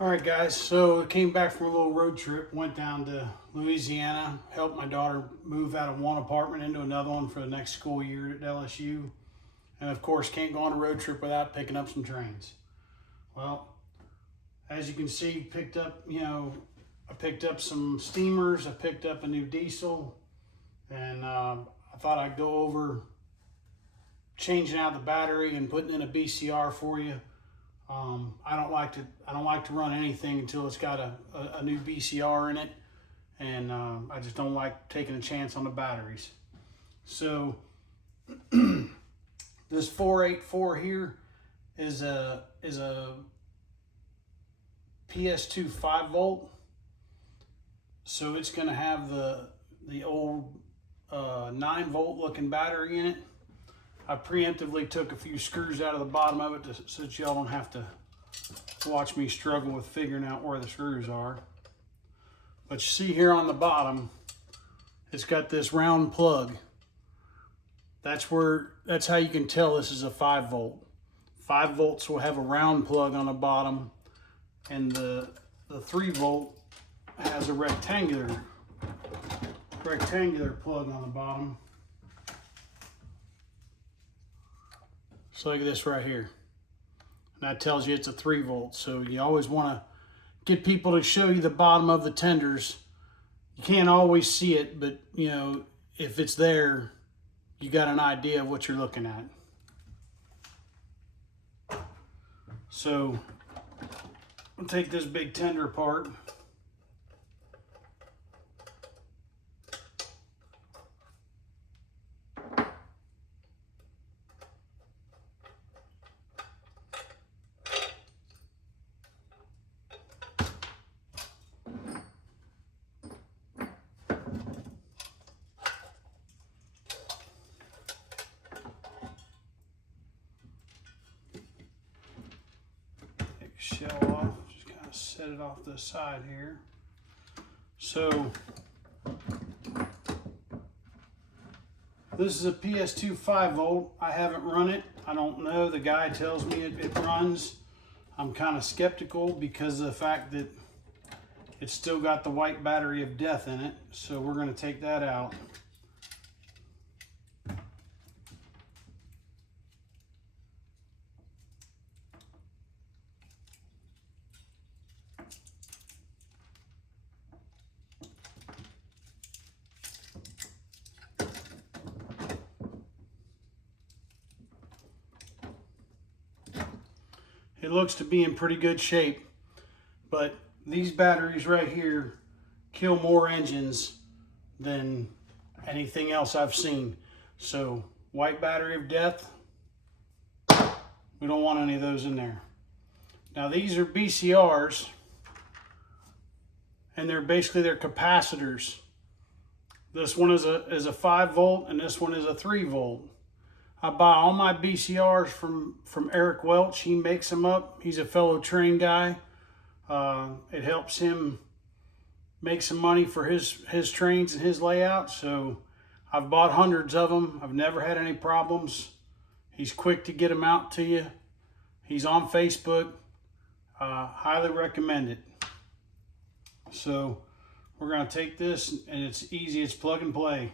All right, guys, so I came back from a little road trip, went down to Louisiana, helped my daughter move out of one apartment into another one for the next school year at LSU. And of course, can't go on a road trip without picking up some trains. Well, as you can see, I picked up some steamers, I picked up a new diesel, and I thought I'd go over changing out the battery and putting in a BCR for you. I don't like to run anything until it's got a new BCR in it, and I just don't like taking a chance on the batteries. So this 484 here is a PS2 5 volt. So it's going to have the old 9 volt looking battery in it. I preemptively took a few screws out of the bottom of it so that y'all don't have to watch me struggle with figuring out where the screws are. But you see here on the bottom, it's got this round plug. That's how you can tell this is a 5 volt. 5 volts will have a round plug on the bottom, and the 3 volt has a rectangular plug on the bottom. So look at this right here. And that tells you it's a 3 volt. So you always want to get people to show you the bottom of the tenders. You can't always see it, but if it's there, you got an idea of what you're looking at. So I'll take this big tender apart. Shell off, just kind of set it off to the side here. So this is a PS2 5 volt. I haven't run it. I don't know. The guy tells me it runs. I'm kind of skeptical because of the fact that it's still got the white battery of death in it. So we're going to take that out. It looks to be in pretty good shape, but these batteries right here kill more engines than anything else I've seen. So white battery of death, we don't want any of those in there. Now these are BCRs, and they're capacitors. This one is a 5 volt, and this one is a 3 volt. I buy all my BCRs from Eric Welch. He makes them up. He's a fellow train guy. It helps him make some money for his trains and his layout. So I've bought hundreds of them. I've never had any problems. He's quick to get them out to you. He's on Facebook. Highly recommend it. So we're going to take this, and it's easy. It's plug and play.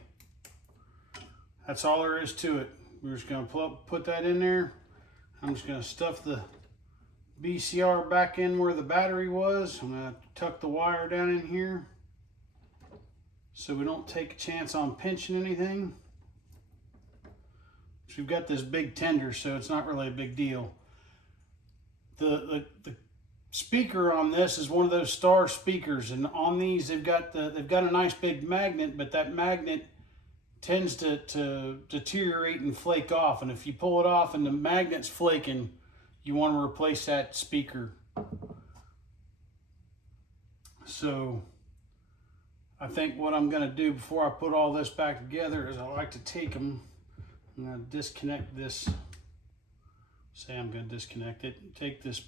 That's all there is to it. We're just going to put that in there. I'm just going to stuff the BCR back in where the battery was. I'm going to tuck the wire down in here so we don't take a chance on pinching anything. So we've got this big tender, so it's not really a big deal. The speaker on this is one of those star speakers, and on these they've got a nice big magnet, but that magnet tends to deteriorate and flake off, and if you pull it off and the magnet's flaking, you want to replace that speaker. So I think what I'm going to do before I put all this back together is I like to take them. I'm going to disconnect this. I'm going to disconnect it. Take this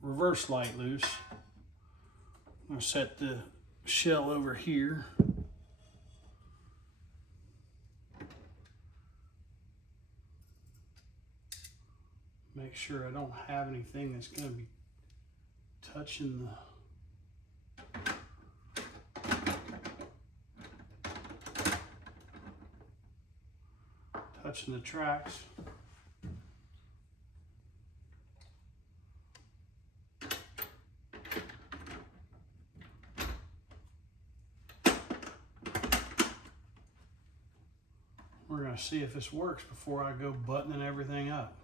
reverse light loose. I'm going to set the shell over here. Make sure I don't have anything that's going to be touching the tracks. We're going to see if this works before I go buttoning everything up.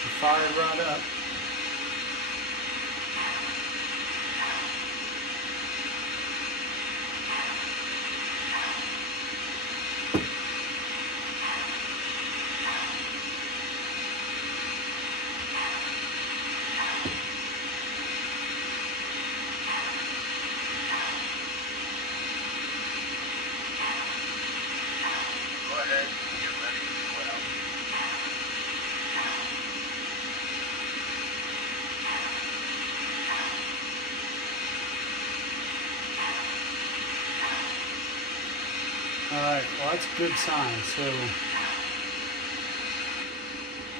She fired right up. Go ahead, get ready to go out. All right, well, that's a good sign. So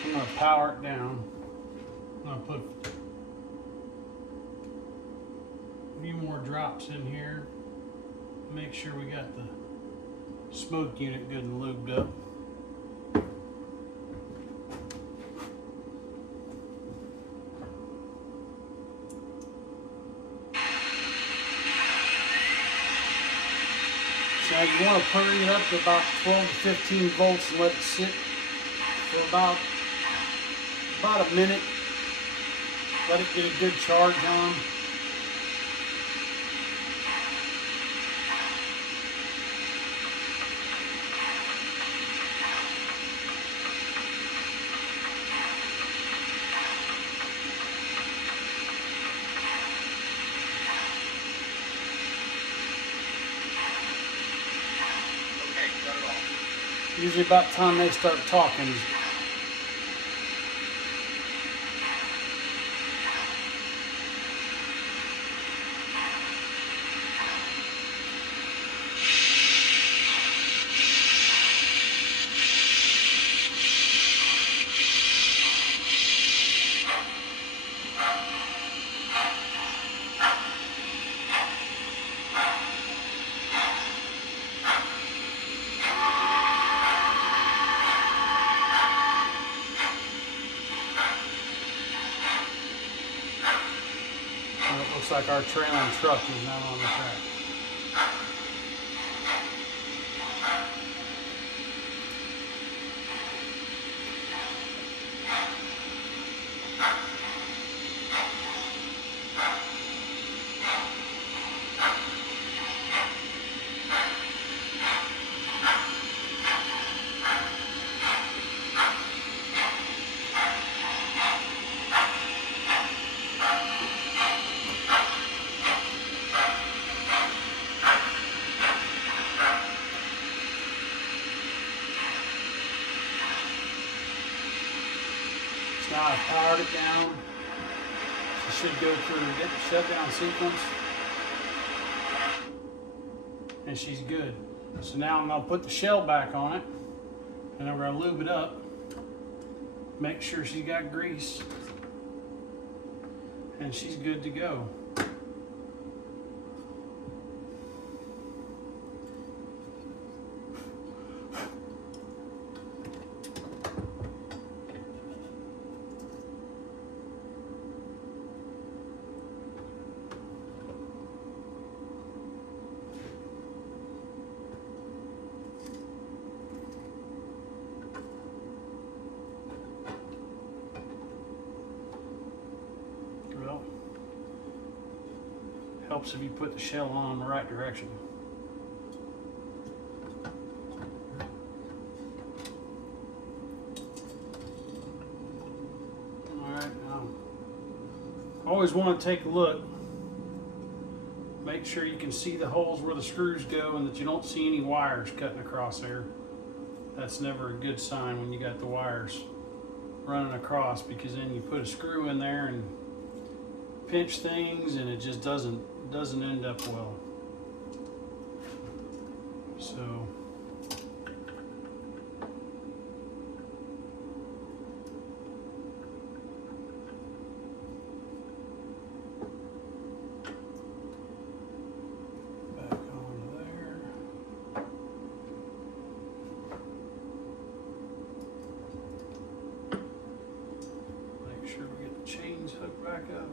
I'm going to power it down. I'm going to put a few more drops in here. Make sure we got the smoke unit good and lubed up. Now you want to hurry it up to about 12 to 15 volts and let it sit for about a minute. Let it get a good charge on. Okay, got it all. Usually about the time they start talking. It looks like our trailing truck is not on the track. Now I've powered it down. She should go through the shutdown sequence. And she's good. So now I'm going to put the shell back on it. And I'm going to lube it up. Make sure she's got grease. And she's good to go. Well, helps if you put the shell on in the right direction. Always want to take a look. Make sure you can see the holes where the screws go and that you don't see any wires cutting across there. That's never a good sign when you got the wires running across, because then you put a screw in there and pinch things and it just doesn't end up well. So back onto there. Make sure we get the chains hooked back up.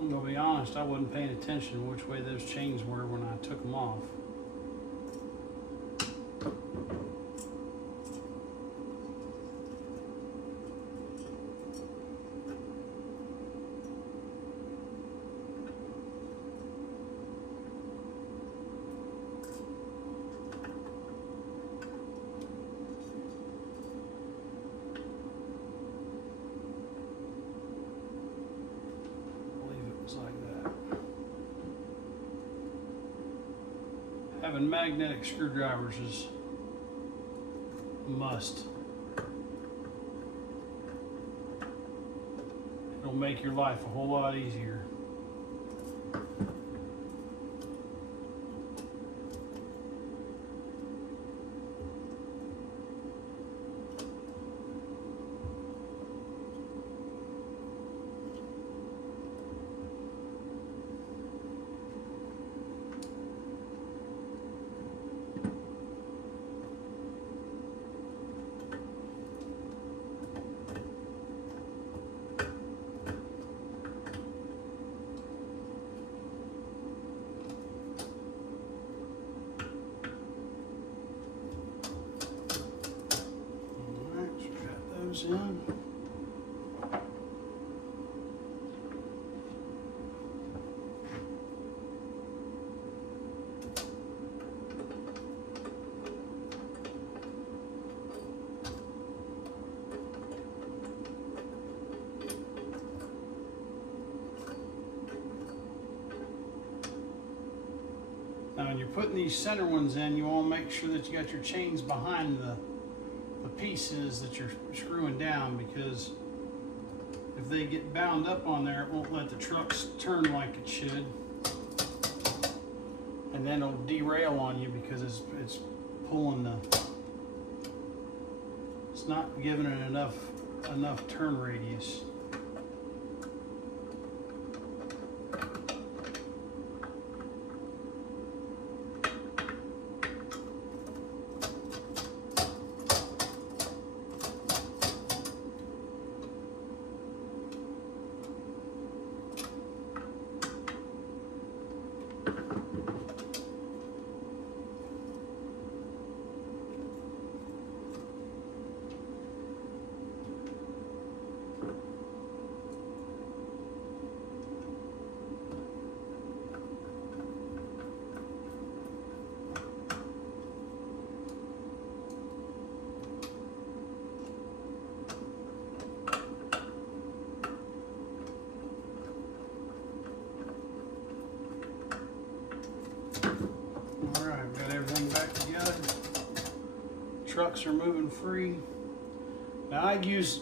I'm gonna be honest, I wasn't paying attention which way those chains were when I took them off. Like that. Having magnetic screwdrivers is a must. It'll make your life a whole lot easier. In. Now when you're putting these center ones in, you want to make sure that you got your chains behind the pieces that you're screwing down, because if they get bound up on there, it won't let the trucks turn like it should, and then it'll derail on you because it's pulling it's not giving it enough turn radius. Got everything back together. Trucks are moving free. Now I use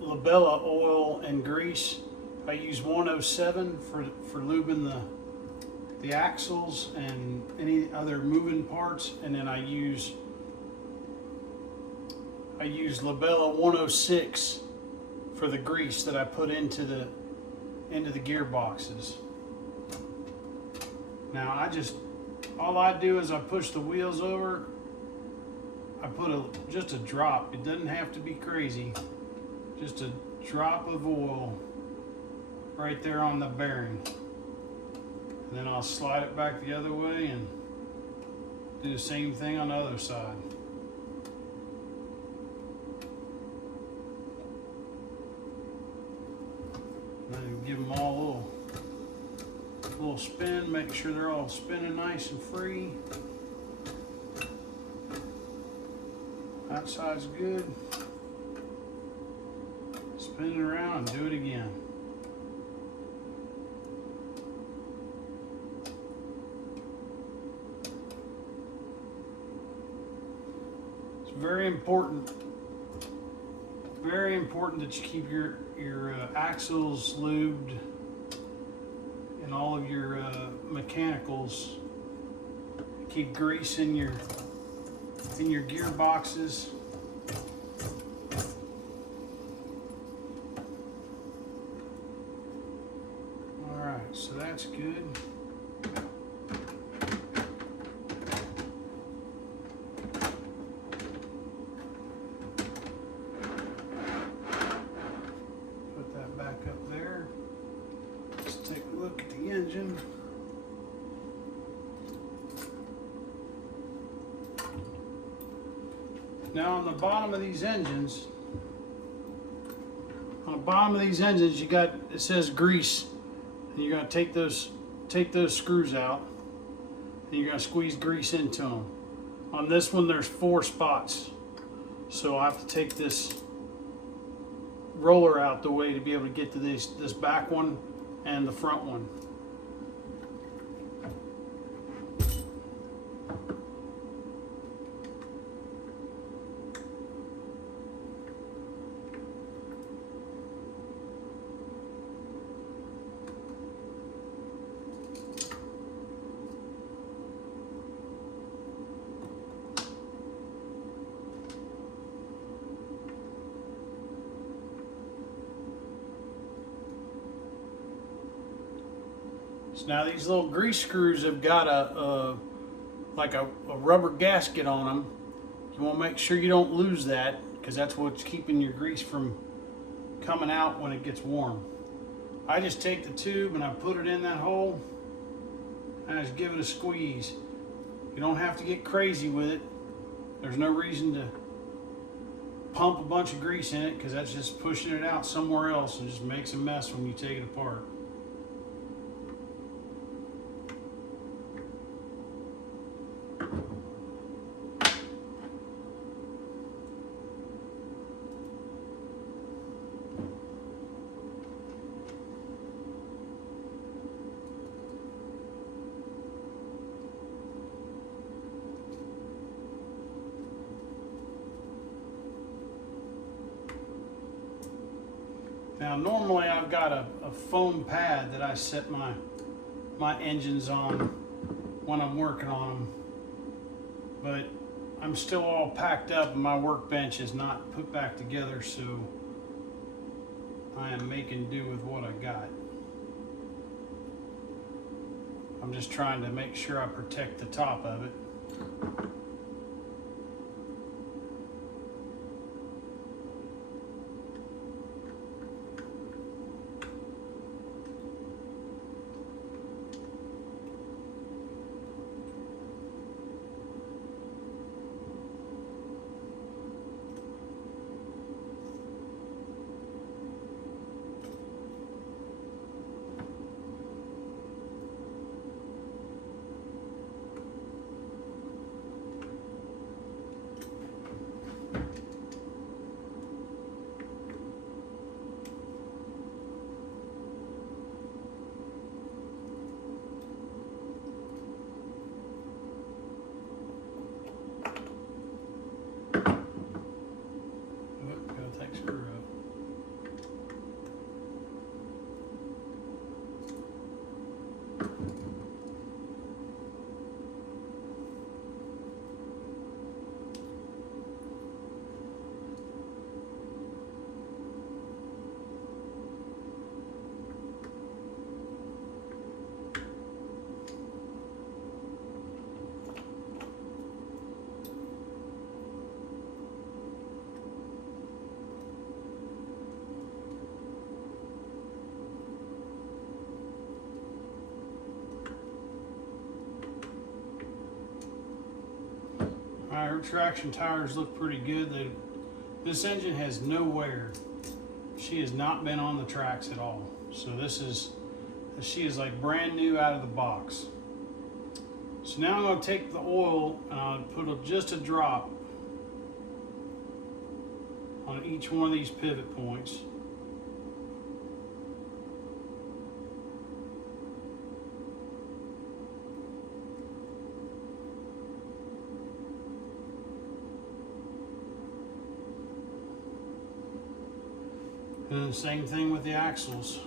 Labella oil and grease. I use 107 for lubing the axles and any other moving parts, and then I use Labella 106 for the grease that I put into the gearboxes. Now all I do is I push the wheels over. I put just a drop. It doesn't have to be crazy. Just a drop of oil right there on the bearing. And then I'll slide it back the other way and do the same thing on the other side. And give them all a little spin, make sure they're all spinning nice and free. That side's good. Spin it around and do it again. It's very important that you keep your axles lubed and all of your mechanicals. Keep grease in your gearboxes. All right, so that's good. Put that back up there. Let's take a look at the engine. Now on the bottom of these engines, you got, it says grease, and you're gonna take those screws out, and you're gonna squeeze grease into them. On this one, there's 4 spots, so I have to take this roller out the way to be able to get to this back one and the front one. So now these little grease screws have got a rubber gasket on them. You want to make sure you don't lose that, because that's what's keeping your grease from coming out when it gets warm. I just take the tube and I put it in that hole and I just give it a squeeze. You don't have to get crazy with it. There's no reason to pump a bunch of grease in it, because that's just pushing it out somewhere else and just makes a mess when you take it apart. Now normally I've got a foam pad that I set my engines on when I'm working on them, but I'm still all packed up and my workbench is not put back together, so I am making do with what I got. I'm just trying to make sure I protect the top of it. Her traction tires look pretty good. This engine has no wear. She has not been on the tracks at all. So she is like brand new out of the box. So now I'm going to take the oil and I'll put just a drop on each one of these pivot points. And then same thing with the axles.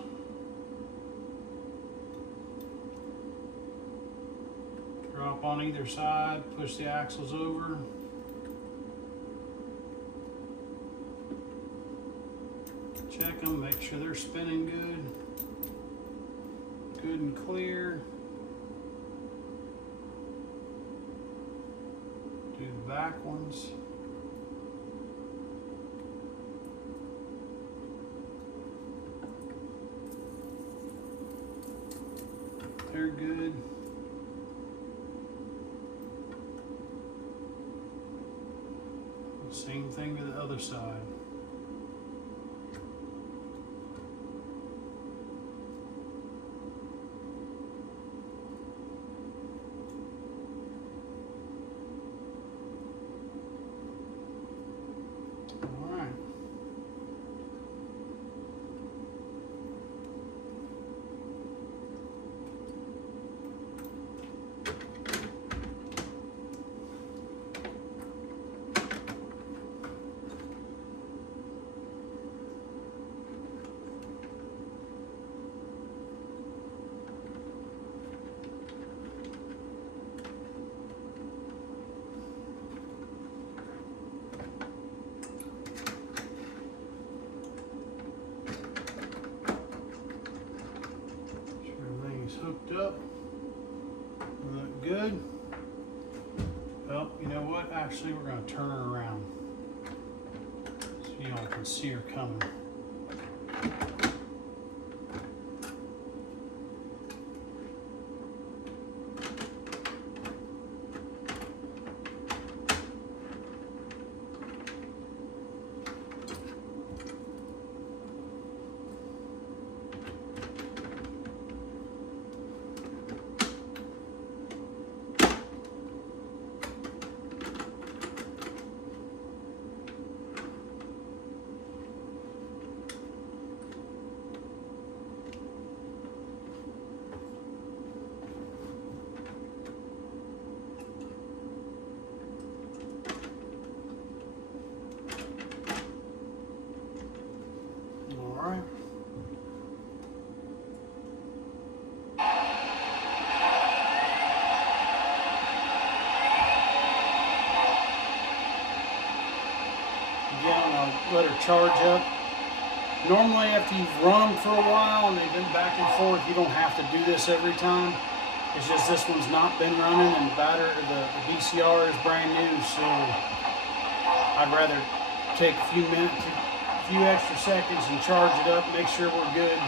Drop on either side, push the axles over. Check them, make sure they're spinning good. Good and clear. Do the back ones. They're good. Same thing to the other side. All right. Hooked up, look good. Well, you know what? Actually, we're going to turn her around so you all can see her coming. All right. Again, I'll let her charge up. Normally, after you've run them for a while and they've been back and forth, you don't have to do this every time. It's just this one's not been running and the BCR is brand new, so I'd rather take a few minutes, a few extra seconds and charge it up, make sure we're good.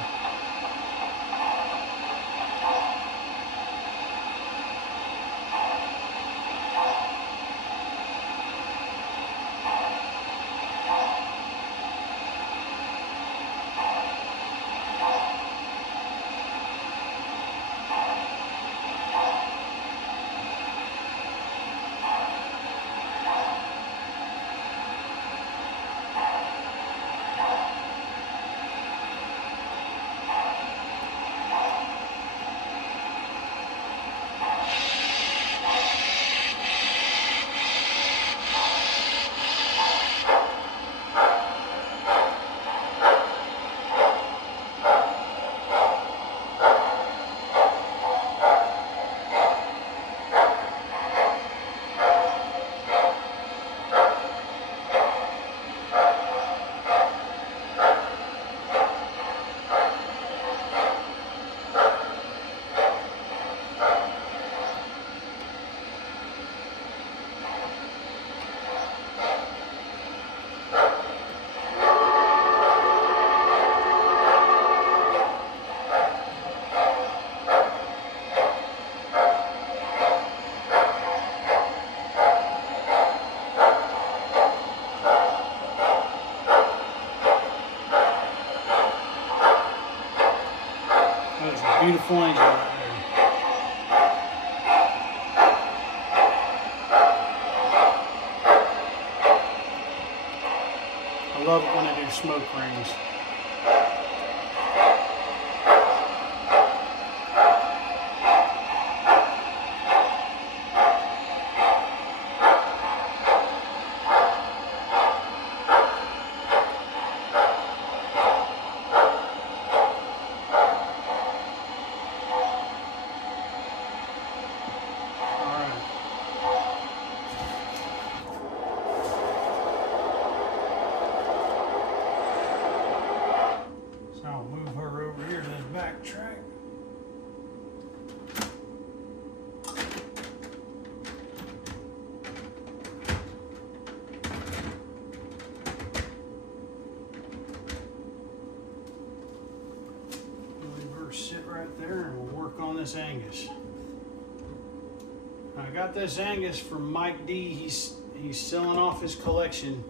Beautiful engine right there. I love it when they do smoke rings. So I'll move her over here to the back track. Leave her sit right there and we'll work on this Angus. I got this Angus from Mike D. He's selling off his collection.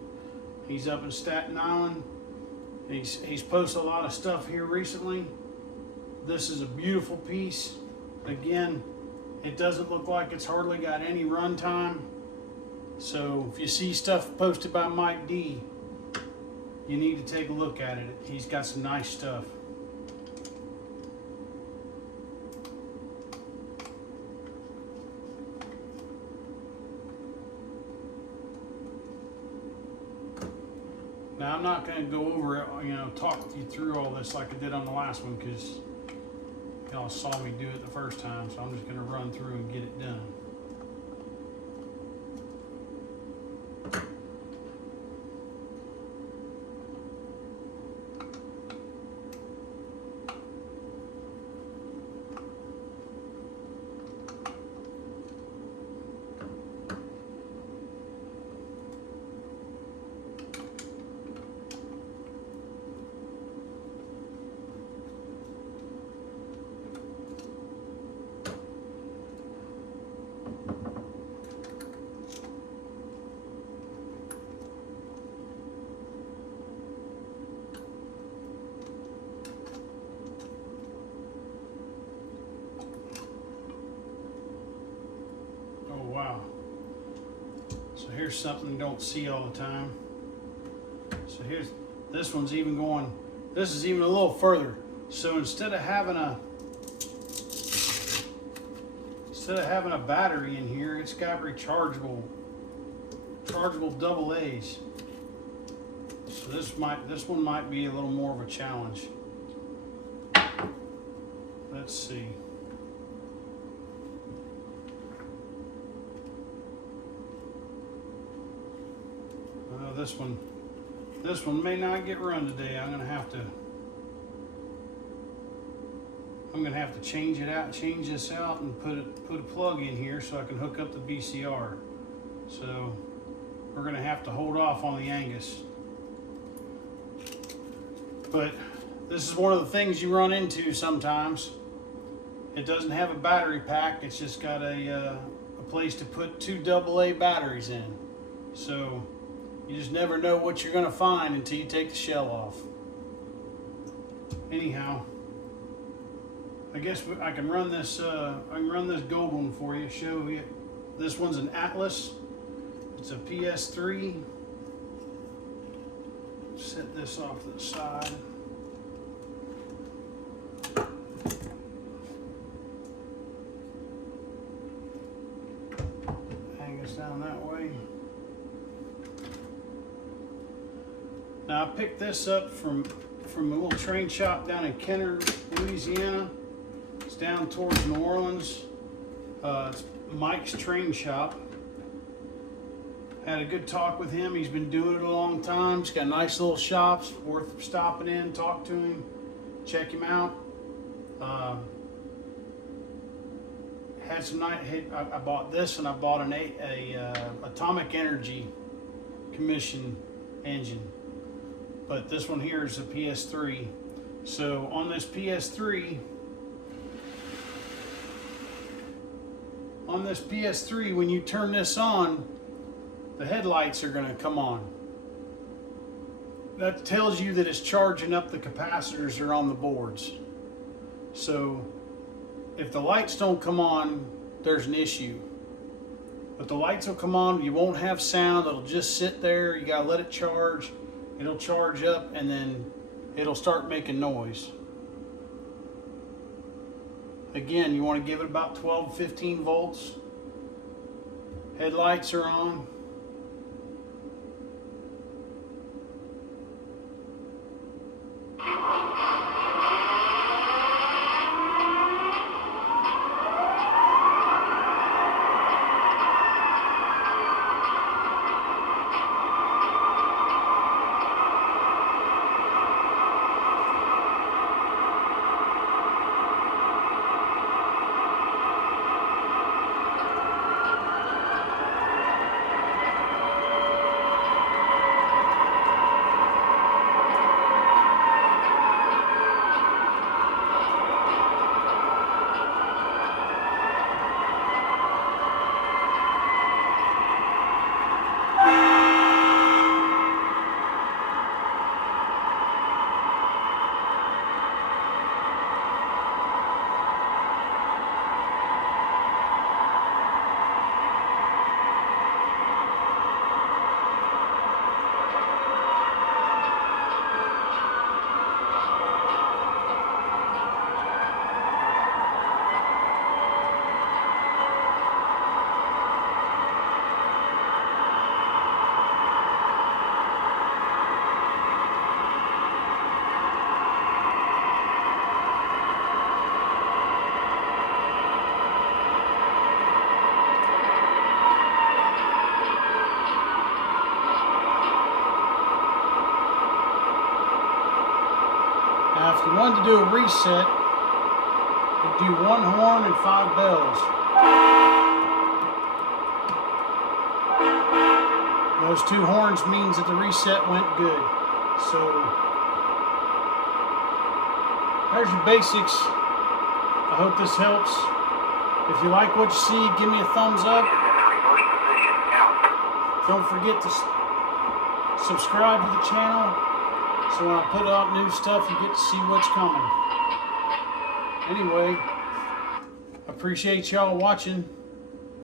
He's up in Staten Island. He's posted a lot of stuff here recently. This is a beautiful piece. Again, it doesn't look like it's hardly got any run time. So if you see stuff posted by Mike D, you need to take a look at it. He's got some nice stuff. Now I'm not going to go over it, talk you through all this like I did on the last one because y'all saw me do it the first time, so I'm just going to run through and get it done. Wow. So here's something you don't see all the time. So here's, this one's even going, this is even a little further. So instead of having a battery in here, it's got rechargeable double A's. So this one might be a little more of a challenge. Let's see. This one may not get run today. I'm gonna have to change this out and put a plug in here so I can hook up the BCR. So we're gonna have to hold off on the Angus. But this is one of the things you run into sometimes. It doesn't have a battery pack. It's just got a place to put 2 AA batteries in. So you just never know what you're going to find until you take the shell off. Anyhow, I guess I can run this. Gold one for you. Show you. This one's an Atlas. It's a PS3. Set this off to the side. Hang this down that way. Now I picked this up from a little train shop down in Kenner, Louisiana. It's down towards New Orleans. It's Mike's Train Shop. Had a good talk with him. He's been doing it a long time. He's got nice little shops, worth stopping in, talk to him, check him out. Had some nice. I bought this and I bought an Atomic Energy commission engine. But this one here is a PS3. So on this PS3, when you turn this on, the headlights are going to come on. That tells you that it's charging up the capacitors that are on the boards. So If the lights don't come on, there's an issue. But the lights will come on, you won't have sound, it'll just sit there, you gotta let it charge, it'll charge up, and then it'll start making noise. Again, you want to give it about 12 to 15 volts. Headlights are on. Now, if you wanted to do a reset, you'd do 1 horn and 5 bells. Those 2 horns means that the reset went good. So, there's your basics. I hope this helps. If you like what you see, give me a thumbs up. Don't forget to subscribe to the channel, so when I put out new stuff, you get to see what's coming. Anyway, appreciate y'all watching.